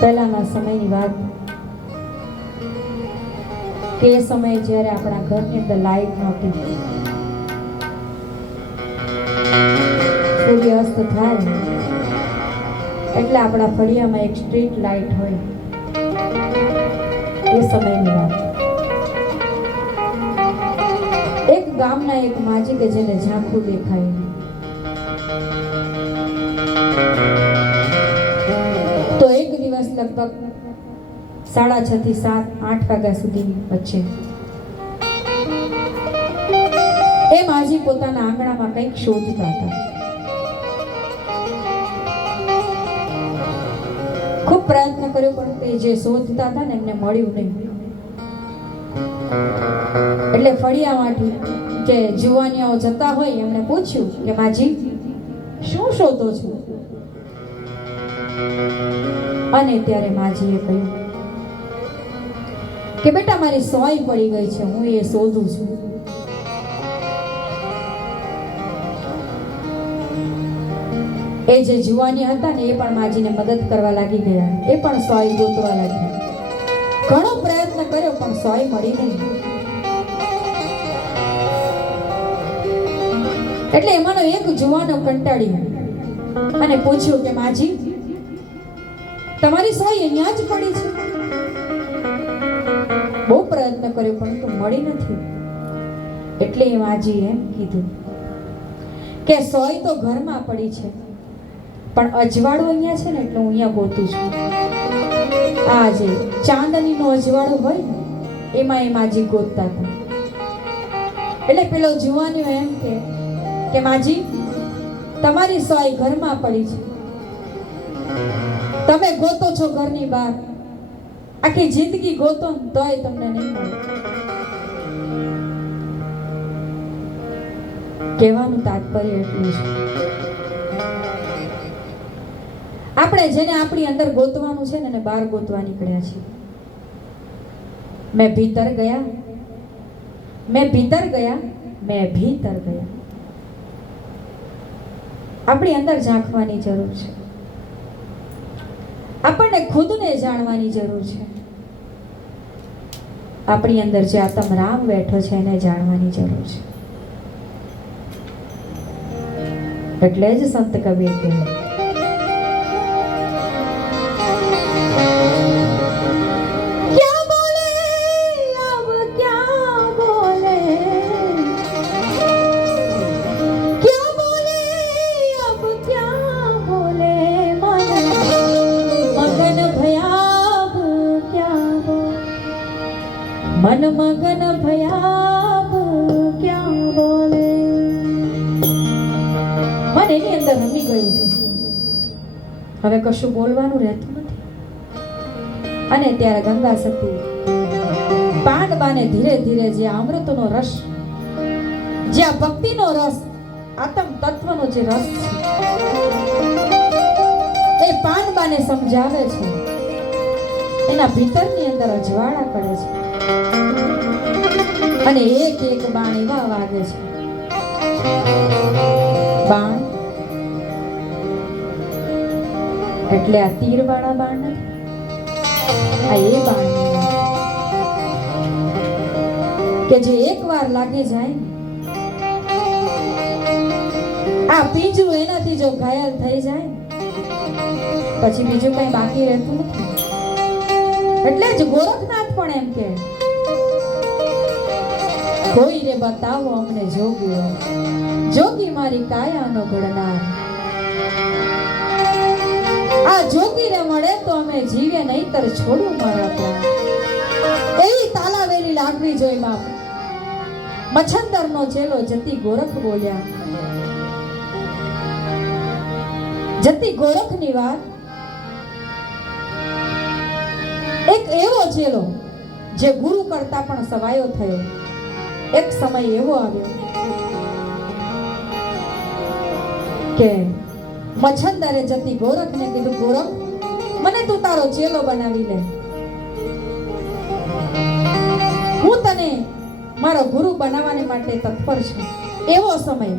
પહેલાના સમયની વાત કે એ સમયે જ્યારે આપણા ઘરની અંદર લાઈટ નહોતી, સૂર્યાસ્ત થાય એટલે આપણા ફળિયામાં એક સ્ટ્રીટ લાઈટ હોય. એ સમયની વાત. એક ગામના એક માજી કે જેને ઝાંખું દેખાય, તો એક દિવસ લગભગ 6:30 થી 7-8 વાગ્યા સુધી વચ્ચે એ માજી પોતાના આંગણામાં કંઈક શોધતા હતા. ખૂબ પ્રયત્ન કર્યો પણ તે જે શોધતા હતા ને એમને મળ્યું નહીં. એટલે ફળિયામાંથી જે જુવાનિયાઓ જતા હોય એમણે પૂછ્યું કે માજી શું શોધો છો? અને ત્યારે માજીએ કહ્યું કે બેટા મારી સોય પડી ગઈ છે, હું એ શોધું છું. એ જે જુવાની હતા ને એ પણ માજીને મદદ કરવા લાગી ગયા. એ પણ સોય ગોતવા લાગ્યા. ઘણો પ્રયત્ન કર્યો પણ સોય મળી નહીં. એટલે એમાંનો એક જુવાનો કંટાળી અને પૂછ્યું કે માજી તમારી સોય અહીંયા જ પડી છે. બહુ પ્રયત્ન કર્યો પરંતુ મળી નથી. એટલે એ માજીએ એમ કીધું કે સોય તો ઘરમાં પડી છે પણ અજવાળું અહીંયા છે ને એટલે હું અહીંયા ગોતું છું. આ જે ચાંદનીનો અજવાળું હોય ને એમાં એ માજી ગોતતા હતા. એટલે પેલો જુવાનીઓ એમ કે માજી તમારી સોય ઘરમાં પડી છે, તમે ગોતો છો ઘરની બહાર, આખી જિંદગી ગોતો ને તોય તમને નહીં મળે. કહેવાનું તાત્પર્ય એટલું છે, આપણે જેને આપણી અંદર ગોતવાનું છે ને એને બહાર ગોતવા નીકળ્યા છીએ. મેં ભીતર ગયા. આપણી અંદર ઝાંખવાની જરૂર છે. આપણને ખુદને જાણવાની જરૂર છે. આપણી અંદર જે આત્મ રામ બેઠો છે એને જાણવાની જરૂર છે. એટલે જ સંત કબીર કહે मन मगन भयाब क्या बोले. મન એની અંદર રમી ગયું છે, હવે કશું બોલવાનું રહેતું નથી. અને ત્યારે ગંગા સતી પાંડવાને ધીરે ધીરે જે અમૃતનો રસ, જે આ ભક્તિનો રસ, આત્મ તત્વનો જે રસ છે એ પાંડવાને સમજાવે છે. એના ભીતરની અંદર અજવાળા કરે છે અને એક એક બાણ એવા વાગે છે. બાણ એટલે આ તીર વાળા બાણ નથી, આ એ બાણ કે જે એકવાર લાગી જાય. આ પીંજરું એનાથી જો ઘાયલ થઈ જાય પછી બીજું કઈ બાકી રહેતું નથી. એટલે જ ગોરખનાથ પણ એમ કે કોઈ રે બતાવો અમને જોગીઓ, જોગી મારી કાયાનો ઘડનાર. આ જોગી રે મળે તો અમે જીવે નહીતર છોડું મારા પ્રાણ. એવી તાલાવેલી લાગવી જોઈ બાપ. મચ્છંદરનો ચેલો જતી ગોરખ બોલ્યા. જતી ગોરખની વાત. એક એવો ચેલો જે ગુરુ કરતા પણ સવાયો થયો. એક સમય એવો આવ્યો કે મચ્છંદરે જતી ગોરખને કીધું, ગોરખ મને તું તારો ચેલો બનાવી લે, હું તને મારો ગુરુ બનાવવાને માટે તત્પર છું. એવો સમય,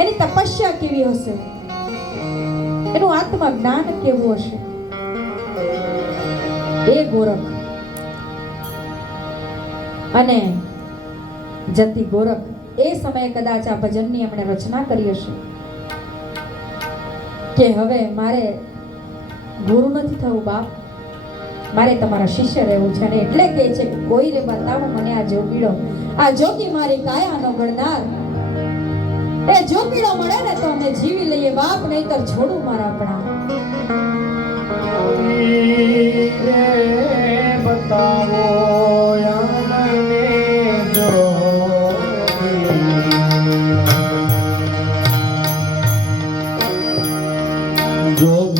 એની તપસ્યા કેવી હશે, એનું આત્મજ્ઞાન કેવું હશે, એ ગોરખ અને જતી ગોરખ એ સમયે કદાચ આ ભજનની એમણે રચના કરી હશે કે હવે મારે ગુરુ નથી થવું બાપ, મારે તમારા શિષ્ય રહેવું છે. અને એટલે કહે છે કે કોઈને બતાવો મને આ જોગીડો, આ જોગી મારી કાયાનો ગણનાર. એ જોગીડો મળે ને તો અમે જીવી લઈએ બાપ, નહીતર છોડું મારા આપણા. બતાવો જો